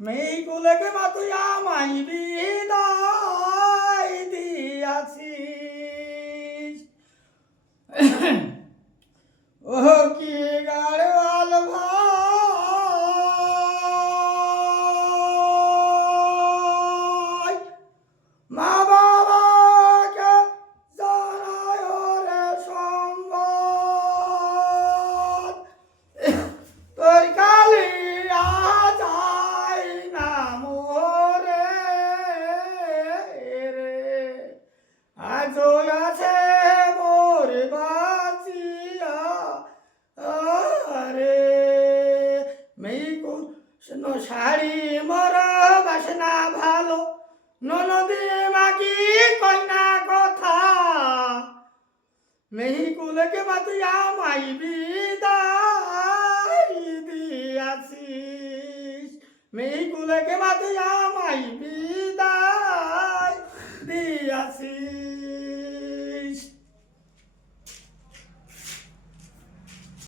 মেঘগুলোকে মা তুই আমায় বিদায় দিয়াছিস। ও কি গাড়ওয়াল ভাই, মা বাবাকে জানায় রে সংবাদ, তোর কালিয়া যায় না মোরে রে, আজও আছে মোর বাঁচিয়া আরে। মেঘুল শাড়ি মর বাসনা ভালো, ননদী মাকি কন্যা কথা, মেহিকুলকে মা তুই আমায় বিদায় দিয়াছিস। মেহিকুলকে মা তুই আমায় বিদায় দিয়াছিস।